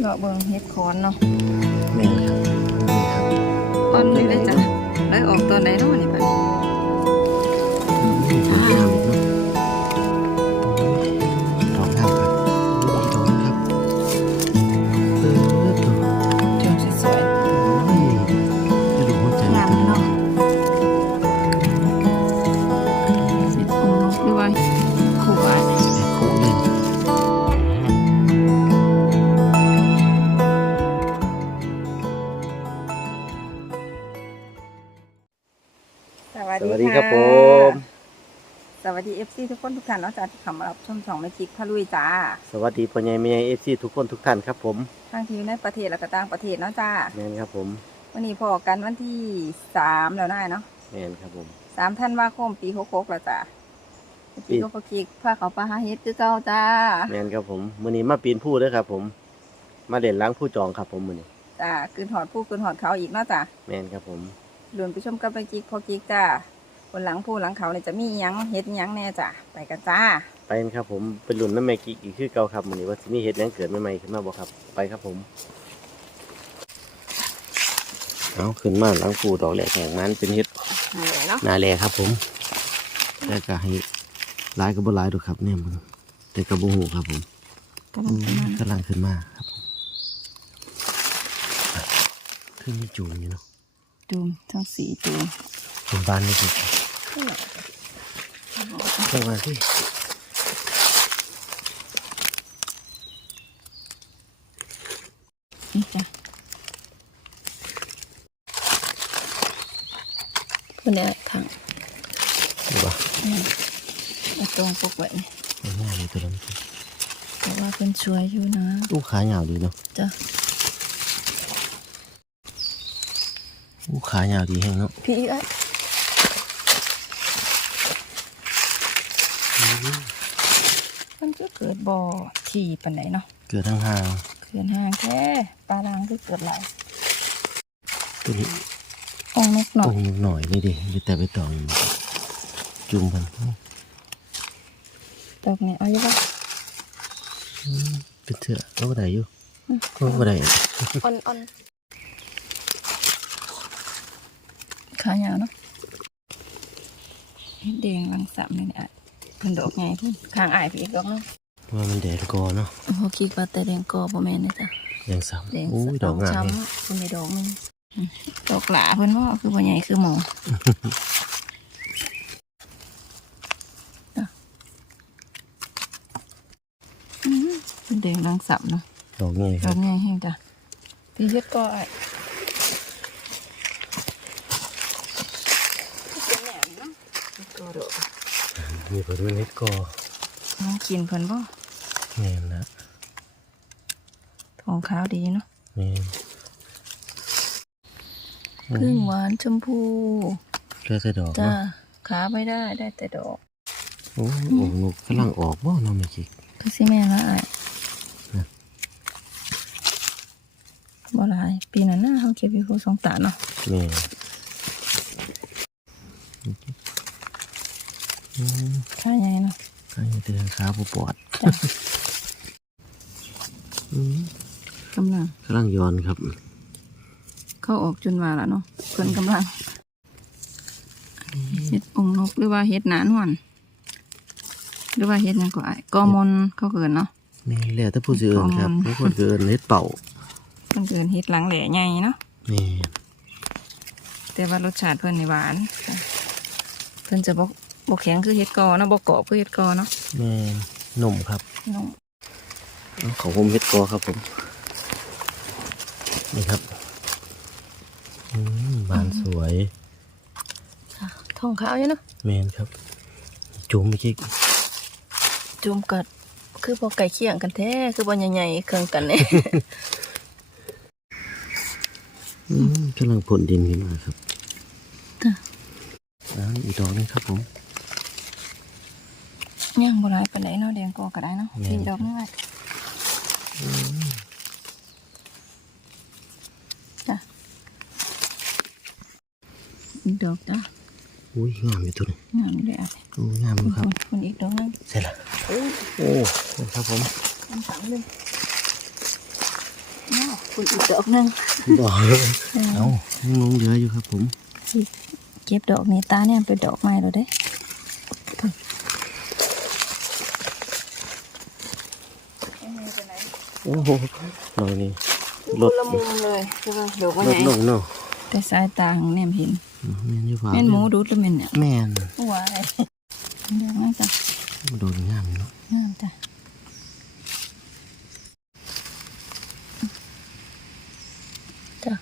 เลาะเบิ่งเฮ็ดคอนเนาะแม่นครับนี่ครับตอนนี้ได้จ้ะได้ออกตอนไหนเนาะนี่บัดนี้อืมส สวัสสดีวัสดีครับผมสวัสดี FC ทุกคนทุกท่านเนาะจ้ะที่เข้ามารับชมช่องแม่จิกพะลุยจ้าสวัสดีพ่อใหญ่แม่ใหญ่เอฟซีทุกคนทุกท่านครับผมทั้งที่อยู่ในประเทศและก็ต่างประเทศเนาะจ้าแม่นครับผมวันนี้พอกันวันที่สามแล้วนะเนาะแม่นครับผม สามธันวาคมปีหกหกแล้วจ้าปีปี ก็พอกิกพาเขาไปหาเฮ็ดคือเก่าจ้าแม่นครับผมมื้อนี้มาปีนผู้เด้อครับผม มาเด่นล้างผู้จองครับผมมื้อนี้จ้าคืนหอดผู้คืนหอดเขาอีกเนาะจ้าแม่นครับผม เดินไปชมกับไปจิกพอกิกจ้าบนหลังผู้หลังเขาเนี่ยจะมีหยังเฮ็ดหยังแน่จ้าไปกันจ้า ไปกันครับผมเป็นรุ่นน้ำแม่กิ๊กอีกคือเก่าครับมื้อนี้ว่าสิมีเฮ็ดหยังเกิดใหม่ๆขึ้นมาบ่ครับ ไปครับผม เอาขึ้นมาล้างผู้ดอกแหลกแห่งมันเป็นเฮ็ดนี่เนาะนาแลครับผมแต่ก็ให้หลายก็บ่หลายดอกครับเนี่ยมึงแต่ก็บ่ฮู้ครับผมกำลังจะมา กำลังขึ้นมาครับผมขึ้นมีจูงอยู่เนาะ จูมทั้งสีจูมเป็นบ้านนี่สิจังหวะที่นี่จ้าคนเนี้ยทางดูว่าเอาตรงปกไว้นี่ง่ายเลยตัวนั้นแต่ว่าเป็นช่วยอยู่นะอู้ขาเหยาวดีเนาะจ้ะ อู้ขาเหยาวดีแห้งเนาะพี่เอ้ยมันจะเกิดบ่อที่ปันไหนเนาะเกิดทั้งห่างเขื่อนห่างแค่ปลาลางก็เกิดหลายตัวนี้องค์นกหน่อโอ้ยยหน่อยนี่ดิอยู่แต่ไปต่ออยู่จุงมันดอกนี้เอาอยู่ปะเป็นเสือก็บ่ได้อยู่ก็บ่ได้อ่อนอ่อน ขายาวเนาะเฮ็ดแดงรังสามเลยเนี่ยอะเพิ่นดอกไงเพิ่นข้างอ้ายพี่อีกดอกนึงว่ามันแดดกอเนาะโอ้คิดว่าแต่แดงกอบ่แม่นเด้อจ้ะแดงซ้แดงำอู้ยดอกงามช้เลยำคุณในดอกหนึงอืมดอกหลาเพิ่นว่าคือบ่ใหญ่คือหมอจ้ะอืมเป็นแดงรังสับเนาะดอกใหญ่คดรัอบกใหญ่แห้งจ้ะพี่เฮ็ดก็ไอ้เป็นแหนมเนาะเฮ็ ดก็ดอกมีผลมันเฮ็ดกอน้องกินเพิ่นบ่แม่นนะทองขาวดีเนาะแม่นครึ่งหวานชมพูเหลือแต่ดอกจ้าเนาะขาไม่ได้ได้แต่ดอกโอ้โอ้นกกำลังออกบ่เนาะแม่กิ๊กคือสิแม่นละอ้ายนะบ่หลายปีนั้นน่ะเฮาเก็บอยู่ผู้สองตาเนาะ แม่อื ขาใหญ่เนาะก็ยังเตือนขาผู้ปอดจ้ะอืมกำลังกำลังย้อนครับ เข้าออกจนว่าละเนาะเพิ่นกำลังเฮ็ดองค์นกหรือว่าเฮ็ดหนานหวนหรือว่าเฮ็ดหยังก็อ้ายกอมนเขาเกินเนาะแม่แล้วแต่ผู้สิเอินครับของมันบางคนก็เอินเฮ็ดเป่าเพิ่นเกินเฮ็ดหลังแหล่ใหญ่เนาะแม่แต่ว่ารสชาติเพิ่นนี่หวานจ้ะเพิ่นจะบ่ บ่แข็งคือเฮ็ดกอเนาะบ่กรอบคือเฮ็ดกอเนาะแม่หนุ่มครับน้องเอาของผมเฮ็ดกอครับผมนี่ครับอืมบานสวยค่ะทองขาวอยู่เนาะแมนครับจุ่มเมื่อกี้จุ่มกัดคือบ่ไก่เคียงกันแท้คือบ่ใหญ่ๆเครื่องกันเนี่ยอืมกำลังผลดินขึ้นมาครับจ้ะอ่าอีกดอกหนึงครับผม ย่างบ่หลายปานใดเนาะแดง กอก็ได้เนาะสี่ดอกนึงอะจ้ะอีกดอกจ้ะอุ้ยงามอยู่ตัวนี้งามเลยอะโอ้ยงามอยู่ครับคนอีกดอกนึงเสร็จละโอ้ครับผมอันสามเลยเนาะคุณอีกดอกนึงบอกเอายังลงเหลืออยู่ครับผมเก็บดอกนี้ตาเนี่ยเป็นดอกไม้แล้วเด้ โอ้โหดอกนี้ลลดดละมุมเลยคือว่าดอกว่าลไงดลงเนาะแต่สายตาของแนมเห็นอืมแม่นอยู่ฝ่าแม่นหมูดูดหรือแม่นเนี่ยแม่นว้ายเดี๋ยวมาจ้ะโดนงามอยู่เนาะงามจ้ะจ้ะ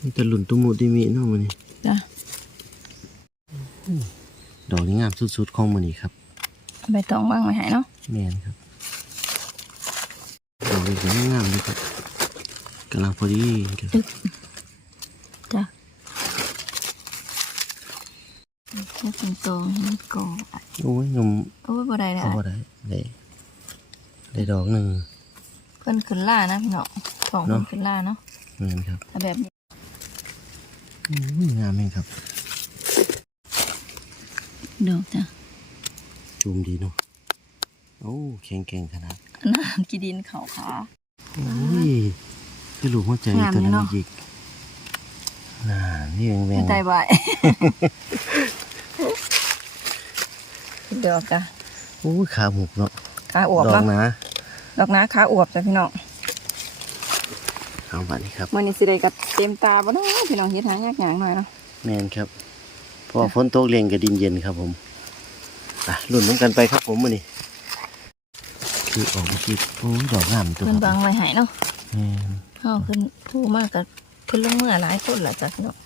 มีแต่หลุนตุมุดิมิเนาะมันนี่จ้ะดอกนี้งามสุดๆของมันนี่ครับเอา ใบตองบ้างไว้ให้เนาะแม่นครับดอกนี้ก็งามเลยครับกำลังพอดีเลยจ้ะแค่เป็นตองให้ก่อโอ้ยยมโอ้ยบ่ได้เลยเอาบ่ได้ได้ได้ดอกหนึ่งเพิ่นขึ้นล่านะพี่น้องทองเพิ่นเนาะขึ้นล่าเนาะเหมือนครับเอาแบบนี้อุ้ยงามเองครับดอกจ้ะ จูมดีเนาะโอ้แข็งแกร่งขนาดน้ำกีดินเขาขาโอ้ยคือลูกหัวใจงามตัวนั้นเนาะอีกน่านี่แวงแวงใจบ่าย ดอกจ้ะโอ้ยขาหมกเนาะขาอวบดอกเนาะนะดอกนาขาอวบจ้ะพี่น้องเอาบัดนี้ครับมื้อนี้สิได้กับเต็มตาบ่เนาะพี่น้องเฮ็ดหายากหยังหน่อยเนาะแม่นครับเพราะว่าฝนตกเรียงกับดินเย็นครับผม อะรุ่นน้ำกันไปครับผมมื้อนี้คือออกมาคิดโอ้ยดอกงามตัวเพิ่นคบัรับงไว้ให้เนาะแม่นเฮาขึ้นผู้มากกับเพิ่นลงเมื่อหลายคนล่ะจ้ะพี่น้อง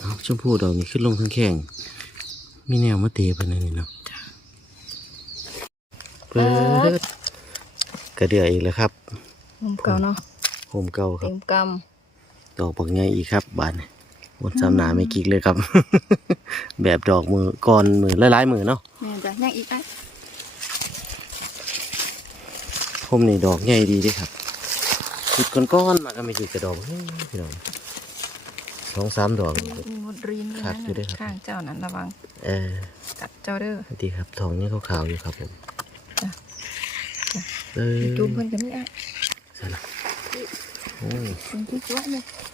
เอาชมพูดอกนี้ขึ้นลงทั้งแข้งมีแนวมาเตะไปนั่นนี่เนาะเปิดกระเดืออีกแล้วครับมุมเก่าเนาะโฮมเก่าครัเต็บมกำดอกปักไงอีกครับบาน วนสามหนาไม่กิกเลยครับ แบบดอกมือก่อนมือหลายๆมือเนาะแม่นจ้ะยังอีกอะผมนี่ดอกใหญ่ดีเด้ครับขุดก้อนๆมาก็ไม่กิกกระดอกเฮ้ยพี่น้องสองสามดอกนี่ครับมีมดรีนด้วยขาดอยู่ด้วยครับ ข้างเจ้านั้นระวังเออกัดเจ้าเด้อ ดีครับทองนี่ขาวๆอยู่ครับผมจ้ะจ้ะเออจุ่มเพิ่นกันนี่อะใช่ละโอ้ยสิ่งที่สวยเลยเ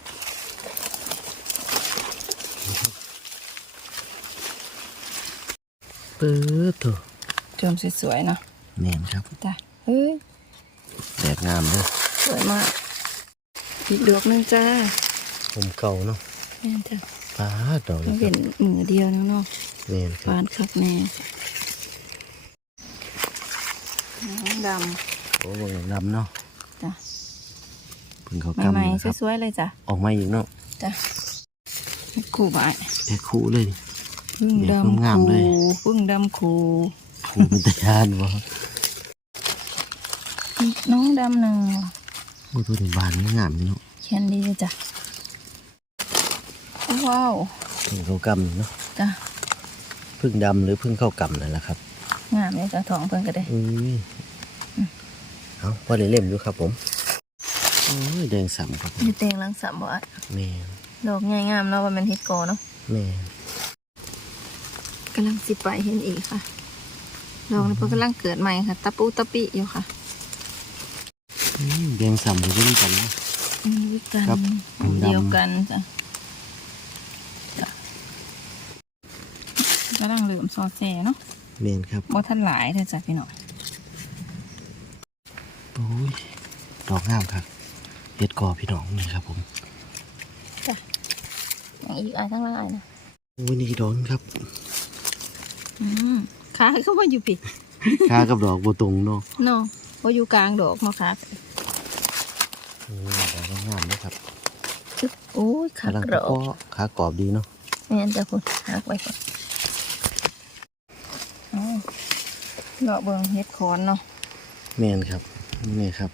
ปิดเถอะจุ่มสวยๆเนาะแน่นครับจ้ะเฮ้ยแบบงามเลยสวยมาก อีกดอกหนึงจ้าผมเก่าเนาะแม่นจ้ะฟ้าดอกมันี้นคเป็รับนมือเดียวนึงเนาะแน่นครับปานคักแน่น้องดโอ้เบิ่งดำเนาะำจ้ะเพิ่งเขาใหกำม่นะครับๆสวยๆเลยจ้ะออกมาอีกเนาะจ้ะ คู่บายแพ็คคู่เลยนี่พึ่งแบบดำงามๆเลยคูพึ่งดำคูคู่เป็นตะยานวะน้องดำหนึ่งโอ้ตัวนี้บานนี่งามอยู่เนาะแคนดี้จ้ะว้าวเพิ่งเขากำนี่เนาะจ้ะพึ่งดำหรือพึ่งเข้ากำนั่นแหละครับงามเลยจ้ะทองเพิ่นก็ได้อุ้ยเอาพอได้เล่มอยู่ครับผมโอ้ยแดงสัมครับผมอยู่เตียงหลังสามบ่อะแม่น ดอกใหญ่งามเนาะว่ามันเฮ็ดกอเนาะแม่นกำลังสิไปเห็นอีกค่ะ ดอกนี้เพิ่นกำลังเกิดใหม่ค่ะ ตะปูตะปิอยู่ค่ะอืมแดงสัมอยู่ด้วยกันเนาะมีกันครับดำ เดียวกันจ้ะจ้ะกำลังเหลื่อมซอแซเนาะแม่นครับบ่ทันหลายเด้อจ้ะพี่น้องโอ้ยดอกงามครับเฮ็ดกอพี่น้องนี่ครับผม อย่างอีกอันทั้งหลายนะโอ้ยนี่ดอกนึงครับ อืมขาเขาว่าอยู่ผิดคากับดอกบัวตรงเนาะเนาะว่าอยู่กลางดอกเนาะค่ะโอ้ยดอกงามเลยครับโอ้ยขากำลังรตะอกกอขากรอบดีเนาะแม่นจ้ะคุณหักไว้ก่อนอ๋อเลาะเบิ่งเฮ็ดคอนเนาะแม่นครับนี่ครับ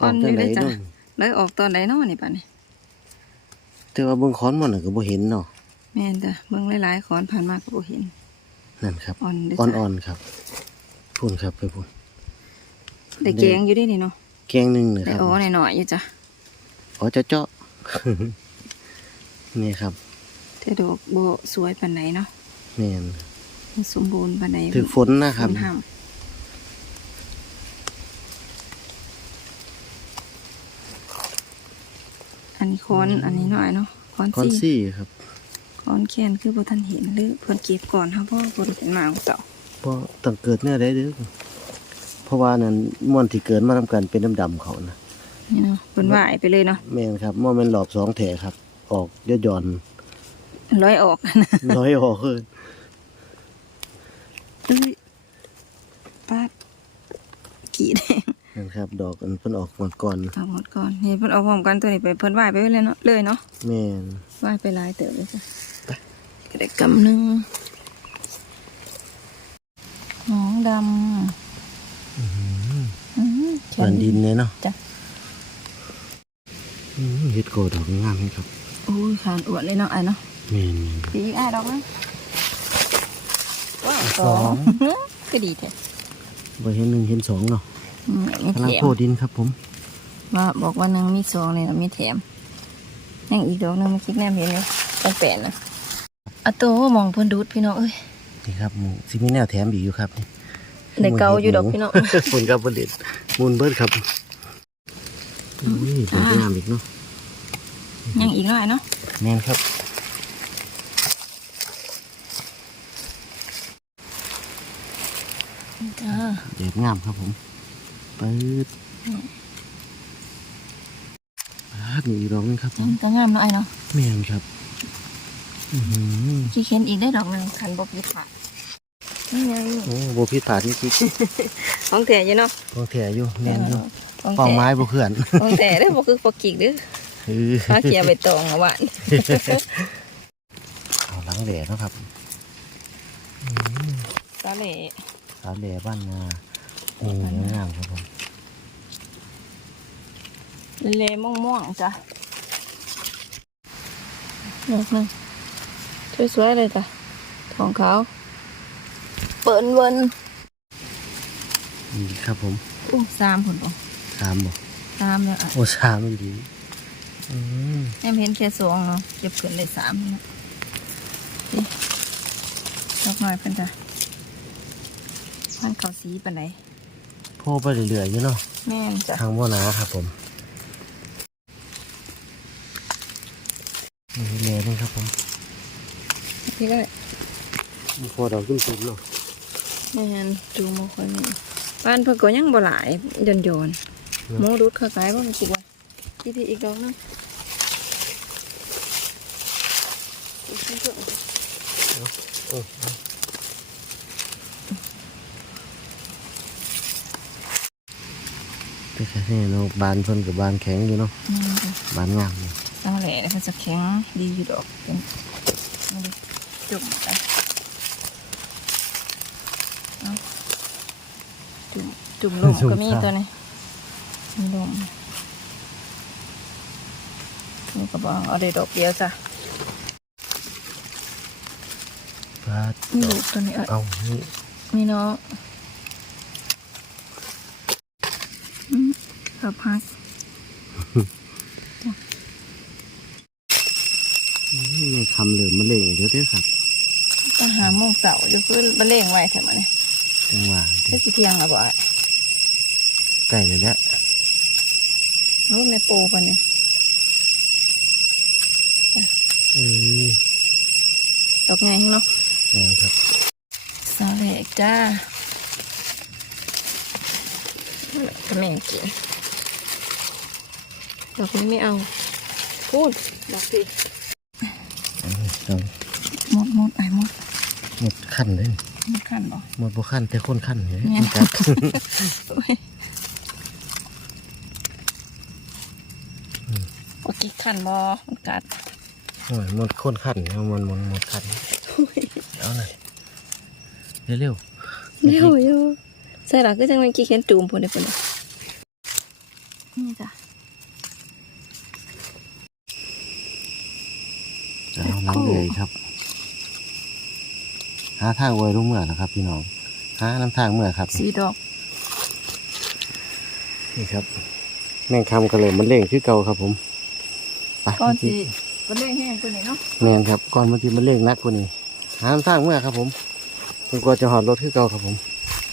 อ่อนจังอยู่ไหนเด้อจ้ะเนาะเลยออกตอนไหนเนาะนี่ป่ะนี่ แต่ว่าเบิ่งค้อนมันน่ะก็บ่เห็นเนาะแม่นจ้ะเบิ่งหลายๆคอนผ่านมาก็บ่เห็น นั่นครับอ่อนเด้ออ่จ้ะอนๆครับพุ่นครับไปพุ่นได้แกงอยู่เด้นี่เนาะแกงหนึงนะได้ครับอ๋อหน่อยๆอยู่จ้ะอ๋อเจาะเจาะ นี่ครับแต่ดอกบ่สวยปานใดเนาะแม่น มันสมบูรณ์ปานใดถึกฝนนะครับฝนห้า นนี้คอนอันนี้หน่อยเนาะคอนคอนซี่ซี่ครับคอนแคนคือบ่ทันเห็นหรือเพิ่นเก็บก่อนครับเพราะว่าบ่ได้เป็นหมาของเต่าเพราะต้องเกิดเนี่ยได้เด้อเพราะว่านั้นม่วนที่เกิดมาทำกันเป็นดำๆเขานะนี่เนาะเพิ่นว่ายไปเลยเนาะแม่นครับม่วนเป็นหลอบสองแถครับ ออกยอดย่อนร้อยออกนะร้อยออกคือเอ้ยปาดกี่แดง นั่นครับ ดอกอันเพิ่นออกหมดก่อนเอาหมดก่อนนี่เพิ่นเอาพร้อมกันตัวนี้ไปเพิ่นว่ายไปเลยเนาะเลยเนาะแม่นว่ายไปหลายเติบเลยจ้ะก็ได้กำหนึงหนองดำอืมแขเปินดินเลยเนาะจ้ะอืมเฮ็ดโกดอกงามครับอุ้ยขานอวดเลยเนาะไอ้เนาะแม่นปีกไอ้ดอกนะว้าวสสอองงก็ดีแท้บ่เห็นหนึ่งเห็นสองเนาะอืมมี กำลังแถมโพดินครับผมว่าบอกว่าหนึงมีสองเลยนะมีแถมยังอีกดอกหนึงมันคิดแนมเห็นเลยต้องแปดนะอะโตมองเพิ่นดูดพี่น้องเอ้ยนี่ครับหมูสิมีแนวแถมอีกอยู่ครับนี่ได้เกาอยู่ดอกพี่น้องฝนกับประเด็ดมูลเบิดครับอุ้ยดอกงามอีกเนาะยังอีกหน่อยเนาะแม่นครับจ้าเด็ดงามครับผม ปื๊ดปาดนี่อีกดอกหนึงครับผยัมงก็งามเนาะไอ้เนาะแม่นครับ อื้อหือขี้เข็นอีกได้ดอกหนึงคันบ่ผิดค่ะนี่ไงโอ้โบพิษผาดนี่กิ๊กของแท้อยู่เนาะของแถอยู่แม่นอยู่ของเป้าแท้ไม้บ่เขื่อนของแท้เด้อบ่คือปกกิกเด้อเออฟ้าเขียวใบตองอะหวานเอาหลังแหล่เนาะครับสาเหล่สาแหล่บ้านนา โอ้งามครับผมเล่ม่วงม่วงๆจ้ะดอกหนึงสวยๆเลยจ้ะของเขาเปิดเวินนี่ครับผมอู้สามผลบ่สามบ่สามแล้วอะโอ้สามอีดีอืมแอมเห็นแค่สองเนาะเก็บขึ้นได้สามนี่นี่ดอกน้อยเพิ่นจ้ะพันเขาสีปานไหนโพ่ไปเรื่อยๆอยู่เนาะแม่นจ้ะทางบ่หนาครับผมนี่แหล่นี่ครับผมพี่ก็มีพอดอกขึ้นสูงเนาะแม่นดูมงคลนี่บ้านเพิ่นก็ยังบ่หลายโยนโยนๆหมูรุดเข้าไปบ่มันสิว่าที่ที่อีกดอกหนึงอีกเครื่อง โอ้ แต่แค่นี้เนาะบานเพิ่นกับบานแข็งอยู่เนาะแม่นจ้ะบานงามนี่เอาแหละแล้วก็จะแข็งดีอยู่ดอกเป็นมาดิจุ่มไปเอาจุ่มจุ่มลมก็มีตัวนี้มีลมนี่ก็บอกเอาได้ดอกเดียวจ้ะบาดมีลูกตัวนี้เอ้ยเอานี่มีเนาะอืม กับพักไม่คำเหลือมมะเร็งเดี๋ยวเด้อครับก็หาโมงเสาร์อยู่เพื่อนบรรเลงไว้แถวมันเนี่ยจังหวะแค่สิเที่ยงอะบ่อะใกล้เลยแหละรู้ในปูปันเนี่ยเออดอกไงให้เนาะแม่นครับสาเหลกจ้าก็แม่งกิน ดอกนี้ไม่เอา พูดดอกสิเอาหมดหมดไอ้หมดหมดขั้นเลยหมดขั้นบ่หมดบ่ขั้นแต่คนขั้นเนี่ยแม่นครับโอเคขั้นบ่มันกัดโอ้ยหมดคนขั้นเอามันหมดหมดขั้นเอาหน่อยเร็วเร็วอยู่ใส่หลักก็จังมันกี่เขียนจูมพูดได้พูดเลยนี่จ้ะ ๆจะเอาหลังเลยครับ หาทางไว้รู้เมื่อนะครับ พี่น้อง หาน้ำทางเมื่อครับ สีดอก นี่ครับ แม่งคำกระเหล่มันเล่งคือเก่าครับผมไปก้อนสีก็เล่งแห้งตัวนี้เนาะแม่นครับก่อนมันทีมันเล่งนักกว่านี้หาน้ำทางเมื่อครับ ผมมันกว่าจะหอดรถคือเก่าครับผม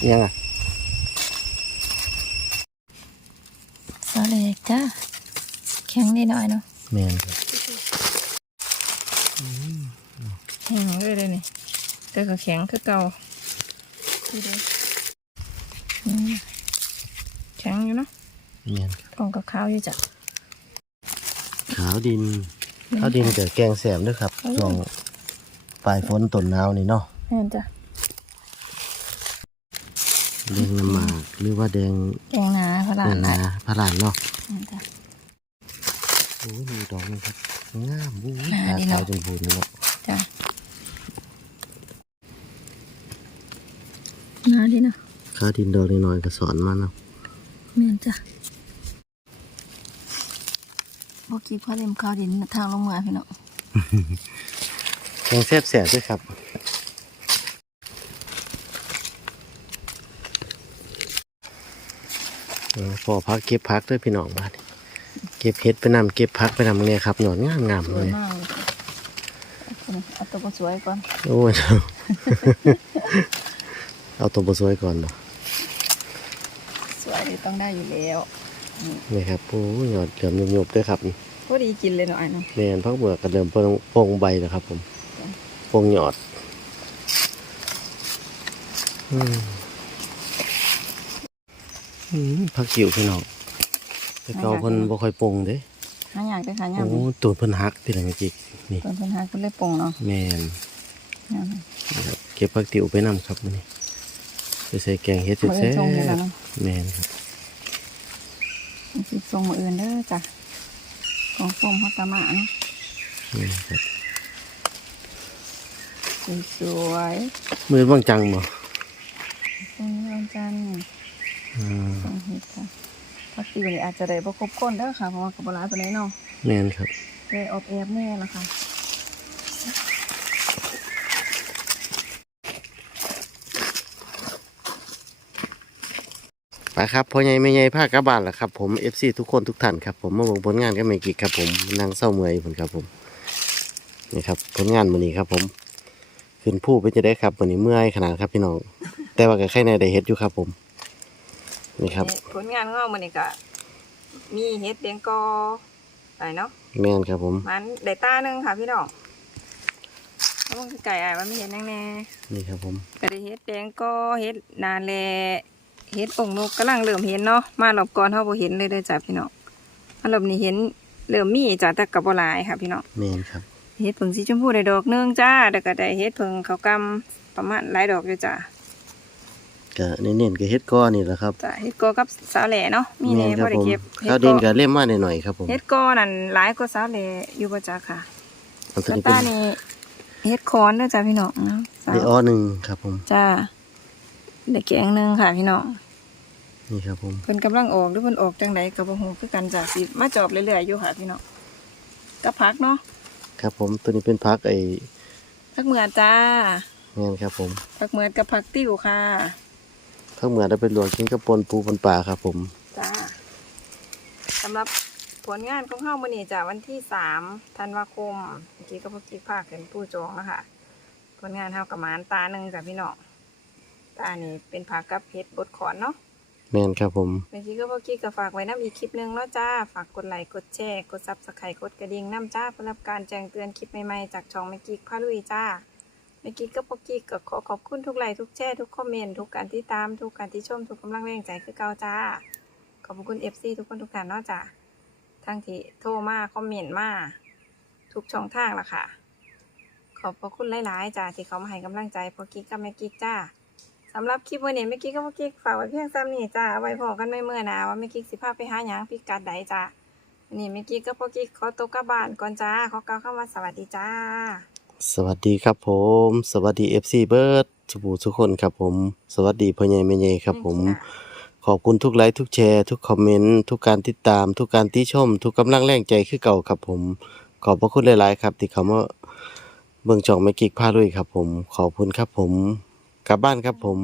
อิหยังอะสาเหลกจ้าแข็งนิดหน่อยเนาะแแม่นครับ แข็งเลยเลยนี่แต่ก็แข็งคือเก่าดูดิอืมแข็งอยู่เนาะแม่นครับทองกับขาวอยู่จ้ะขาวดินขาวดินกับแกงแสมด้วยครับช่วงปลายฝนต้นหนาวนี่เนาะแม่นจ้ะแดงน้ำหมากหรือว่าแดงแกงหนาพระลาเนื้นอหนาพระลานเนาะแม่นจ้ะโอ้ยมีดอกนึงครับงามบู๊หนาตาดีขาวเนาะจนบูดนี่เนาะจ้ะหนา ดีเนาะขาวดินดอกน้อยๆก็สอนมาเนาะแม่นจ้ะพอกี้พ่อเล่มข้าวดินทางลงเมือพี่เนาะแกงแซ่บแสบด้วยครับเออพอพักเก็บพักด้วยพี่น้องบ้านเก็บเห็ดไปนำเก็บพักไปนำเนี่ยครับหนอนงามงามสๆวเลยยมากเลยเอาตัวสวยก่อนโอ้ย เอาตัวบสวยก่อนเนาะสวยนี่ต้องได้อยู่แล้วนี่ครับโอ้ยหยอดเหลือมหยบๆด้วยครับพอดีกินเลยเนาะไอ้เนาะแมนพักเบือกกระเดิมโปงโปงใบแล้วครับผมโปงหยอดอืมอืมพักกิ่วพี่น้องแต่เก่าเพิ่นบ่ค่อยโปงเด้หาอยากได้ค่ะยามโอ้ตัวเพิ่นหักที่ไหนจิกนี่ต้นพันหาคุณเลยปรุงเนาะแมนยามนะครับเก็บพักติ๋วไปนำครับมื้อนี้ไป ใส่แกงเฮ็ดมือแซ่อื่นส่งเลยบล่ะเนาะๆแมนครับมันสิส่งมืออื่นเด้อจ้ะของส้มฮอตตามะเนาะแม่นครับสวยมือว่างจังบ่ๆตรงนี้วันจันทร์อ่าส่งเห็ดค่ะพักตีวันนี้อาจจะได้บ่ครบคนเด้อค่ะเพราะว่ากับบหลายปานนี้เนาะแมนครับเลยอบแอบแน่ละค่ะ ไปครับพ่อใหญ่แม่ใหญ่ภาคกลับบ้านแล้วครับผม FC ทุกคนทุกท่านครับผมมาเบิ่งผลงานกับแม่กิ๊กครับผมนั่งเศร้าเมื่อยพุ่นครับผมนี่ครับผลงานมื้อนี้ครับ ผมขึ้นผู้ไปจะได้ครับมื้อนี้เมื่อยขนาดครับพี่น้องแต่ว่าก็แค่ในได้เฮ็ดอยู่ครับผม นี่ครับ ผลงานของเรามื้อนี้ก็มีเฮ็ดเลี้ยงกอไปเนาะแม่นครับผมมันได้ตาหนึงค่ะพี่น้องแล้วมันคือไก่อะมันไม่เห็นแน่ๆนี่ครับผมก็ได้เฮ็ดแดงก็เฮ็ดนาแล เฮ็ดองค์นกกำลังเริ่มเห็นเนาะมารอบก่อนเฮาบ่เห็นเลยเด้อจ้ะพี่น้องมารอบนี้เห็นเริ่มมีจ้ะแต่ก็บ่หลายค่ะพี่น้องแม่นครับเฮ็ดผึ่งสีชมพูได้ดอกหนึงจ้าแล้วก็ได้เฮ็ดผึ่งข้าวกำประมาณหลายดอกอยู่จ้ะก็เน้นๆก็เฮ็ดก้อนนี่แหละครับจ้ะเฮ็ดกอกับสาแหล่เนาะมีแม่แน่นครับ่ได้ผมเก็บเฮ็ข้าวดดินกก็อเล่มมาหน่อยๆครับผมเฮ็ดกอนั่นหลายกว่าสาแหล่อยู่บ่จ้ะค่ะอันตัวแต่นี้เป็ตานนี่เฮ็ดคอนเด้อจ้ะพี่น้องเนาะสาได้วอ้อหนึ่งครับผมจ้าได้แกงหนึงค่ะพี่น้อง นี่ครับผมเพิ่นกำลังออกหรือเพิ่นออกจังไดก็บ่ฮู้คือกันจ้ะสิมาจอบเรื่อยๆอยู่ค่ะพี่น้องกับผักเนาะครับผมตัวนี้เป็นพักไอ้ผักเหมือดจ้าแม่นครับผมผักเหมือดกับผักติ้วค่ะพักเหมือนได้ไปลวกกินกับปนปูปนปลาครับผมจ้าสำหรับผลงานของเฮามื้อนี้จ้ะวันที่3ธันวาคมเมื่อกี้ก็พกกิ๊กภาคเห็นผู้จองนะคะผลงานเฮากับหมานตาหนึงจ้ะพี่น้องตานี่เป็นผักกับเห็ดบดขอนเนาะ แม่นครับผมเมื่อกี้ก็พกกิ๊กก็ฝากไว้นํอีกคลิปหนึงเนาะจ้า ฝากกดไลค์กดแชร์กด Subscribe กดกระดิ่งนํจ้าเพื่อรับการแจ้งเตือนคลิปใหม่ๆจากช่องแม่กิ๊กพาลุยจ้าเมื่อกี้ก็พกกี้ก็ขอขอบคุณทุกไลค์ทุกแชร์ทุกคอมเมนต์ทุกการที่ตามทุกการที่ชมทุกกำลังแรงใจคือเก่าจ้า ขอบคุณเอฟซีทุกคนทุกท่านเนาะจ้าทั้งที่โทรมาคอมเมนต์มาทุกช่องทางละค่ะ ขอบพระคุณหลายๆจ้าที่เขามาให้กำลังใจพอกี้กับแม่กิ๊กจ้า สำหรับคลิปวันนี้แม่กิ๊กกับพอกี้ฝากไว้เพียงซ้ำนี่จ้าเอาไว้พอกันไม่เมื่อหนาว่าแม่กิ๊กสิพาไปหาหยังพิกัดใดจ้าวันนี้แม่กิ๊กกับพอกี้ขอตัวกลับบ้านก่อนจ้าขอกล่าวคำว่าสวัสดีจ้า สวัสดีครับผม สวัสดี FC เบิร์ดสุบูทุกคนครับผม สวัสดีพ่อใหญ่แม่ใหญ่ครับผม ขอบคุณทุกไลค์ทุกแชร์ ทุกคอมเมนต์ทุกการติดตาม ทุกการติชม ทุกกำลังแรงใจคือเก่าครับผม ขอบพระคุณหลาย ๆ ครับที่เขามาเบิ่งจ่องแม่กิกพาด้วยครับผม ขอบคุณครับผม กลับบ้านครับผม